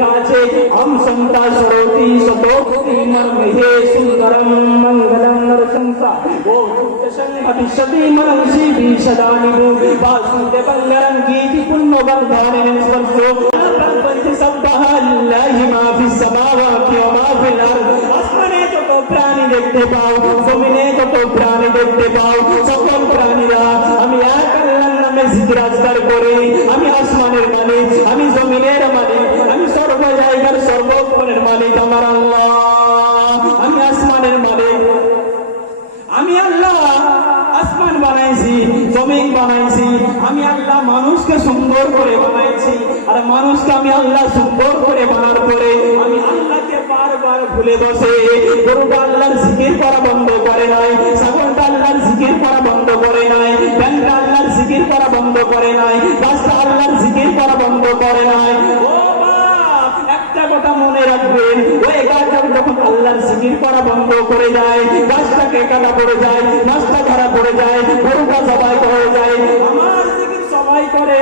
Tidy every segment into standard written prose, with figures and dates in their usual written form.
লেখা আছে আম সন্তা সরতি সতোক্তি মর্মহে সুন্দরম মঙ্গলম নরসংসা ও তুতসং ভবিষ্যতি মরংসি বিশদানি বাসুতে বঙ্গরং গীতি পুণ্যবর্ধানে স্পর্শো প্রপঞ্চ সব্বাহ লিল্লাহি মা ফিস সামাওয়াতি ওয়া মা ফিল আরদ আসমানে যত প্রাণী দেখতে পাও জমিনে যত প্রাণী দেখতে পাও সকল প্রাণীরা আমি এক আল্লাহর নামে জিকির আজকার করি আমি আসমানের মালিক আমি জমিনের মালিক আমি সর্ব জায়গার সর্বক্ষণের মালিক আমার আল্লাহ আমি আসমানের মালিক আমি আল্লাহ আসমান বানাইছি জমিন বানাইছি আমি আল্লাহ মানুষকে সুন্দর করে বানাইছি আর মানুষকে আমি আল্লাহ সুন্দর করে বানার পরে আমি আল্লাহকে বারবার ভুলে বসে গরুটা আল্লাহর জিকির করা বন্ধ করে নাই ছাগলটা আল্লাহর জিকির করা বন্ধ করে নাই ব্যাংকটা আল্লাহর জিকির করা বন্ধ করে নাই গাছটা আল্লাহর জিকির করা বন্ধ করে নাই ও একটা কথা মনে রাখবেন ওই গাছটা যখন আল্লাহর জিকির করা বন্ধ করে যায় গাছটাকে কাটা পড়ে যায় মাছটা ধরা পড়ে যায় গরুটা জবাই হয়ে যায় আমার জিকির সবাই করে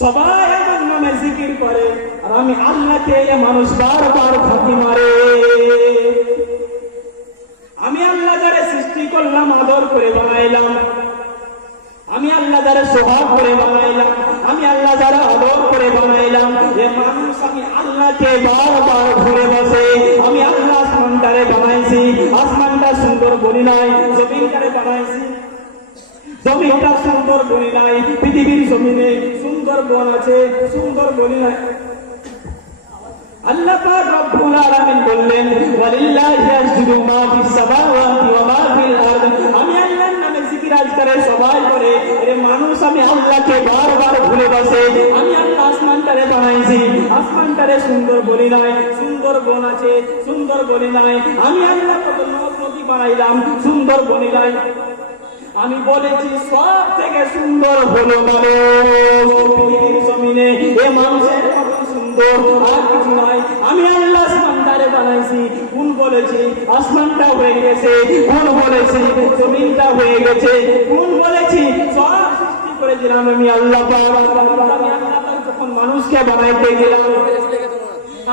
সবাই আমার নামে জিকির করে আর আমি আল্লাহকে মানুষ বারবার ফাঁকি মারে আমি আল্লাহ যারা সৃষ্টি করলাম আদর করে বানাইলাম আমি আল্লাহ যারা সোহাগ করে বানাইলাম আমি আল্লাহ যারা আদর করে বানাইলাম এ মানুষ আমি আল্লাহকে বারবার ঘুরে বসে আমি আল্লাহ আসমানটারে বানাইছি আসমানটা সুন্দর বলি নাই জমিনটারে বানাইছি জমিনটা সুন্দর বলি নাই পৃথিবীর জমিনে সুন্দর বন আছে সুন্দর বলি নাই আল্লাহ পাক রব্বুল আলামিন বললেন ওয়ালিল্লাহি ইয়াসজুদু মা ফিস সামাওয়াতি ওয়া মা ফিল আরদ আমি আল্লাহর নামে জিকির আজকারে সবাই করে এর মানুষ আমি আল্লাহকে বারবার ভুলে বসে আমি আল্লাহ আসমানটারে বানাইছি আসমানটারে সুন্দর বলি নাই সুন্দর বন আছে সুন্দর বলি নাই আমি আল্লাহ কত নদী বানাইলাম সুন্দর বলি নাই আমি বলেছি সব থেকে সুন্দর হলো মানুষ পৃথিবীর জমিনে এ মানুষের মতো সুন্দর আর কিছু নাই আমি আল্লাহ আসমানটারে বানাইছি কোন বলেছি আসমানটা হয়ে গেছে কোন বলেছি জমিনটা হয়ে গেছে কোন বলেছি সব সৃষ্টি করেছিলাম আমি আল্লাহ আমি আল্লাহ যখন মানুষকে বানাইতে গেলাম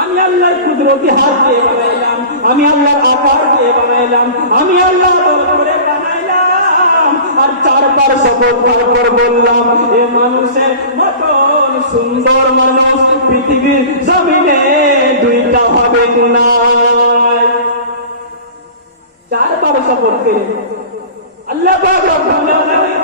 আমি আল্লাহর কুদরতি হাত দিয়ে বানাইলাম আমি আল্লাহর আকার দিয়ে বানাইলাম আমি আল্লাহ করে বানাইলাম আর চারবার শপথ করে বললাম এ মানুষের মতন সুন্দর মানুষ পৃথিবীর জমিনে দুইটা হবে না চারবার শপথ করে আল্লাহ পাক রব্বুল আলামিন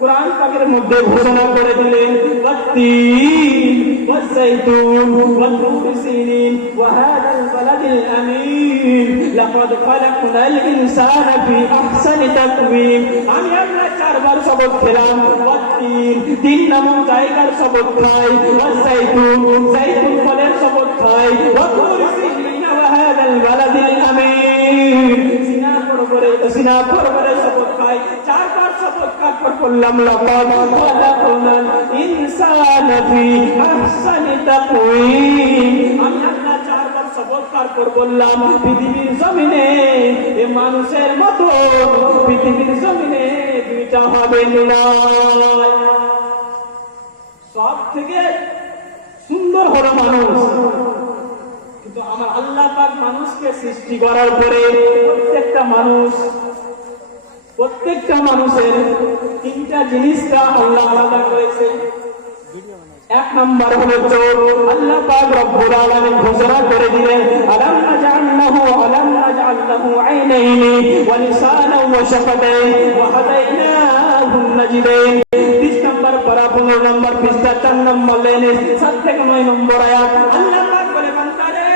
কুরআন পাকের মধ্যে ঘোষণা করে দিলেন ওয়াত্তিন ওয়াযাইতুন ওয়াতুর সিনিন ওয়া হাদাল বালাদিল আমিন লাকাদ খালাকনাল ইনসানা ফি আহসানি তাকওয়িম আমি আল্লাহ চারবার শপথ খেলাম ওয়াত্তিন তিন নামক জায়গার শপথ খাই ওয়াযাইতুন যাইতুন ফলের শপথ খাই ওয়াতুর সিনিন ওয়া হাদাল বালাদিল আমিন সিনা পর্বতের শপথ খাই চারবার শপথ কার করলাম লাকাদ খালাকনাল ইনসানা ফি আহসানি তাকওয়িম আমি আল্লাহ চারবার শপথ কার বললাম পৃথিবীর জমিনে এ মানুষের মতো পৃথিবীর জমিনে দুইটা হবে না সব থেকে সুন্দর হলো মানুষ কিন্তু আমার আল্লাহ পাক মানুষকে সৃষ্টি করার পরে প্রত্যেকটা মানুষের তিনটা জিনিসটা আল্লাহ আলাদা করেছে এক নাম্বার হলো চোখ আল্লাহ পাক রব্বুল আলামিন ঘোষণা করে দিলেন আলাম নাজআল্লাহু আইনাইনি ওয়া লিসানাও ওয়া শাফাতাইন ওয়া হাদাইনাহু নাজদাইন 30 নাম্বার পারা 15 নাম্বার পৃষ্ঠা 4 নাম্বার লাইনে 7 থেকে 9 নম্বর আয়াত আল্লাহ পাক বলে বান্দারে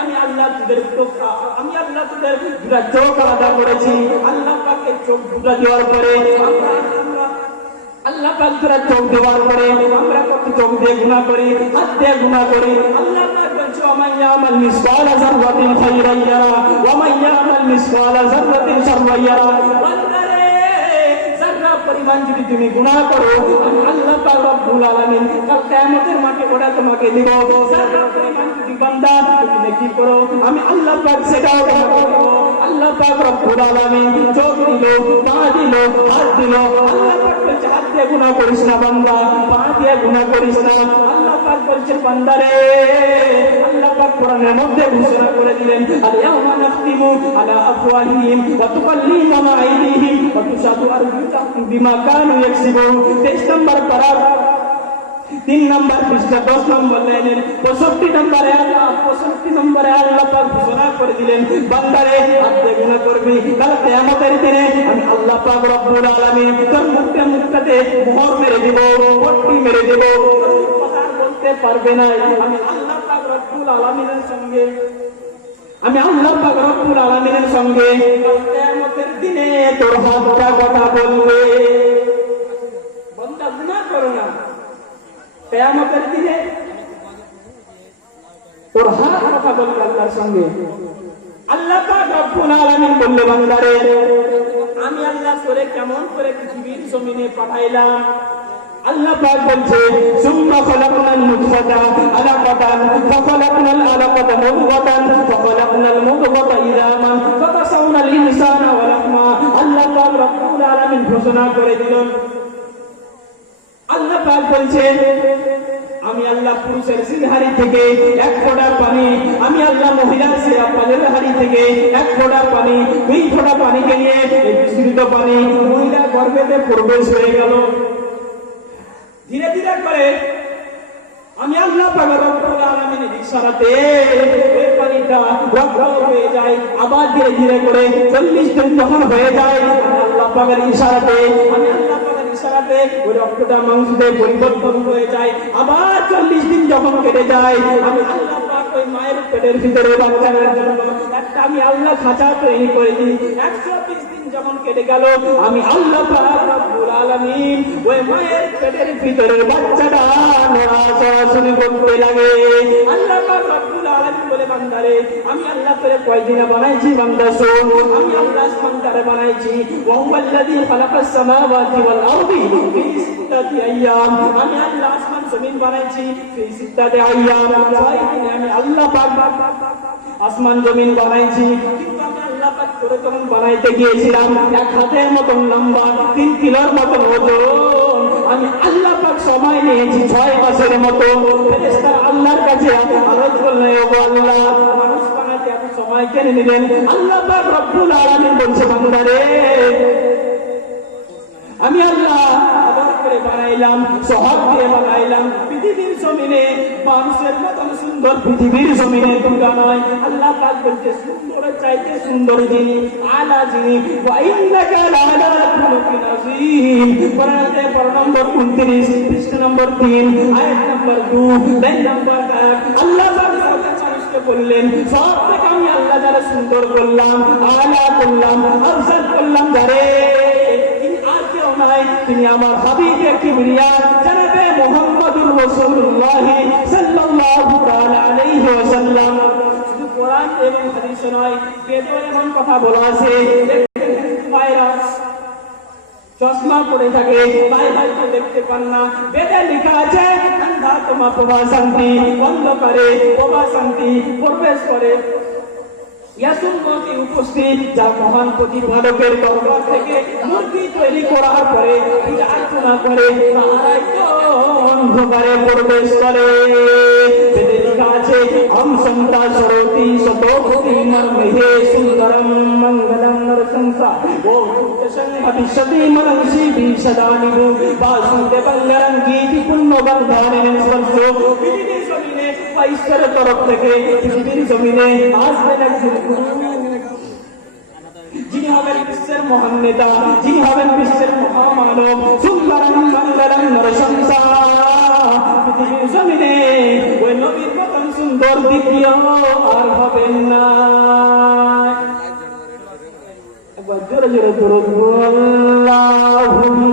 আমি আল্লাহ তোদের দুটা চোখ আলাদা করেছি আল্লাহ পাকের চোখ দুটা দেওয়ার পরে আল্লাহ পাক দুটা চোখ দেওয়ার পরে আমরা কত চোখ দিয়ে গুনাহ করি হাত দিয়ে গুনাহ করি আল্লাহ পাক বলছে ওমান ইয়ামাল মিসকালা যাররাতিন খায়রান ইয়ারা ওমান ইয়ামাল মিসকালা যাররাতিন শাররান ইয়ারা বান্দারে যারা পরিমাণ যদি তুমি গুনাহ করো আল্লাহ পাক রব্বুল আলামিন কাল কিয়ামতের মাঠে ওটা তোমাকে দিব যারা পরিমাণ যদি বান্দা তুমি নেকি করো আমি আল্লাহ পাক সেটাও দেব আল্লাহ পাক রব্বুল আলামিন চোখ দিল, কান দিল, হাত দিল। আল্লাহ পাক বলছে হাত দিয়ে গুনাহ করিস না বান্দা, পা দিয়ে গুনাহ করিস না। আল্লাহ পাক বলছে বান্দারে, আল্লাহ পাক কোরআনের মধ্যে ঘোষণা করে দিলেন আল ইয়াউমা নাখতিমু আলা আফওয়াহিহিম ওয়া তুকাল্লিমুনা আইদিহিম ওয়া তুশহাদু আরজুলুহুম বিমা কানু ইয়াকসিবুন। 23 নম্বর পারা 3 নম্বর পৃষ্ঠা 10 নম্বর লাইনের 65 নম্বরে আল্লাহ পাক ঘোষণা করে দিলেন বান্দারে হাত দিয়ে গুনাহ করবি, কাল কিয়ামতের দিনে আমি আল্লাহ পাক রব্বুল আলামিন তোর মুখটাতে মোহর মেরে দেব, পট্টি মেরে দেব, কথা বলতে পারবে না। আমি আল্লাহ পাক রব্বুল আলামিনের সঙ্গে কিয়ামতের দিনে তোর হাতটা কথা বলবে। বান্দা গুনাহ করো না, কিয়ামতের দিনে তোর হাত কথা বলবে আল্লাহর সঙ্গে। আল্লাহ পাক রব্বুল আলামিন বললেন বান্দারে আমি আল্লাহ করে কেমন করে পৃথিবীর জমিনে পাঠাইলাম। আল্লাহ পাক বলছে সুম্মা খালাকনাল নুতফাতা আলাকাতান ফাখালাকনাল আলাকাতা মুদগাতান ফাখালাকনাল মুদগাতা ইলামান ফাকাসাউনাল ইনসানা ওয়া লাহমা। আল্লাহ পাক রব্বুল আলামিন ঘোষণা করে দিলেন, আল্লাহ পাক বলছে আমি আল্লাহ পুরুষের সিরহারি থেকে এক ফোঁটা পানি, আমি আল্লাহ মহিলার সিরহারি হাড়ি থেকে এক ফোঁটা পানি, 2 ফোঁটা পানিকে নিয়ে এই বিস্তৃত পানি মহিলার গর্ভেতে প্রবেশ হয়ে গেল। ধীরে ধীরে করে আমি আল্লাহ পাক রব্বুল আলামিনের ইশারাতে ওই পানিটা রক্ত হয়ে যায়। আবার ধীরে ধীরে করে 40 দিন যখন হয়ে যায় আল্লাহ পাকের ইশারাতে ওই রক্তটা মাংসতে পরিবর্তন হয়ে যায়। আবার 40 দিন যখন কেটে যায় আমি আল্লাহ পাক ওই মায়ের পেটের ভিতরে বাচ্চার জন্য একটা আমি আল্লাহ খাঁচা তৈরি করে দিই। 120 দিন যখন কেটে গেল আমি আল্লাহ পাক রব্বুল আলামিন ওই মায়ের পেটের ভিতরের বাচ্চাটা নড়াচড়া শুরু করতে লাগে। আল্লাহ পাক রব্বুল আলামিন বলে বান্দারে আমি আল্লাহ তোরে কয়দিনে বানাইছি বান্দা শোন, আমি আল্লাহ আসমানটারে বানাইছি ওয়া হুয়াল্লাযী খালাকাস সামাওয়াতি ওয়াল আরদি ফি সিত্তাতি আইয়াম। আমি আল্লাহ আসমান জমিন বানাইছি ফি সিত্তাতি আইয়াম, 6 দিনে আমি আল্লাহ পাক আসমান জমিন বানাইছি। কিন্তু আমি আল্লাহ পাক করে যখন বানাইতে গিয়েছিলাম 1 হাতের মতন লম্বা 3 কিলোর মতন ওজন, আমি আল্লাহ পাক সময় নিয়েছি 6 মাসের মতো। ফেরেশতা আল্লাহর কাছে আরজ করলেন ওগো আল্লাহ মানুষ বানাইতে এত সময় কেন নিলেন? আল্লাহ পাক রব্বুল আলামিন বলছে বান্দারে আমি আল্লাহ আদর করে বানাইলাম, সহজ দিয়ে বানাইলাম। পৃথিবীর জমিনে মানুষের মতন সুন্দর পৃথিবীর জমিনে দুটা নয়। আল্লাহ পাক বলছে সুন্দরের চাইতে সুন্দর যিনি, আলা যিনি, ওয়া ইন্নাকা লাআলা খুলুকিন আযীম। কোরআনে পড়া নম্বর 29 পৃষ্ঠা নম্বর 3 আয়াত নম্বর 2 লাইন নম্বর 1। আল্লাহ পাক মানুষকে বললেন সব থেকে আমি আল্লাহ যারা সুন্দর করলাম, আলা করলাম, আফজাল করলাম যারে তিনি আমার হাবিবে কিবরিয়া জনাবে মুহাম্মদুর রাসূলুল্লাহ সাল্লাল্লাহু তাআলা আলাইহি ওয়াসাল্লাম। শুধু কোরআন এবং হাদিস নয়, বেদে এমন কথা বলা আছে ভাইরাস চশমা পরে থাকে ভাইকে দেখতে পান না। বেদে লেখা আছে আন্ধা তোমা প্রবাসান্তি অন্ধকারে প্রবাসান্তি প্রবেশ করে। ইয়াসুল্লাহি উপস্থিত যা মহান প্রতিপালকের দরবার থেকে মূর্তি তৈরি করার পরে প্রার্থনা করে তারাই তো অন্ধকারে প্রবেশ করে। বেদে লেখা আছে হম সন্তা সরতি সতোভূতি নরমহে সুন্দরম মঙ্গলম নরসংসা ও ভবিষ্যতি মনংসি বিশদানিবু বাসুদেবঙ্গরং গীতি পুণ্যবন্ধনের স্পর্শ। পৃথিবীর জমিনে ঈশ্বরের তরফ থেকে পৃথিবীর জমিনে আসবেন একজন যিনি হবেন বিশ্বের মহান নেতা, যিনি হবেন বিশ্বের মহামানব। সুন্দরম মঙ্গলম নরসংসা। পৃথিবীর জমিনে ওই নবীর মতন সুন্দর দ্বিতীয় আর হবেন না। একবার জোরে জোরে দরুদ আল্লাহুম্মা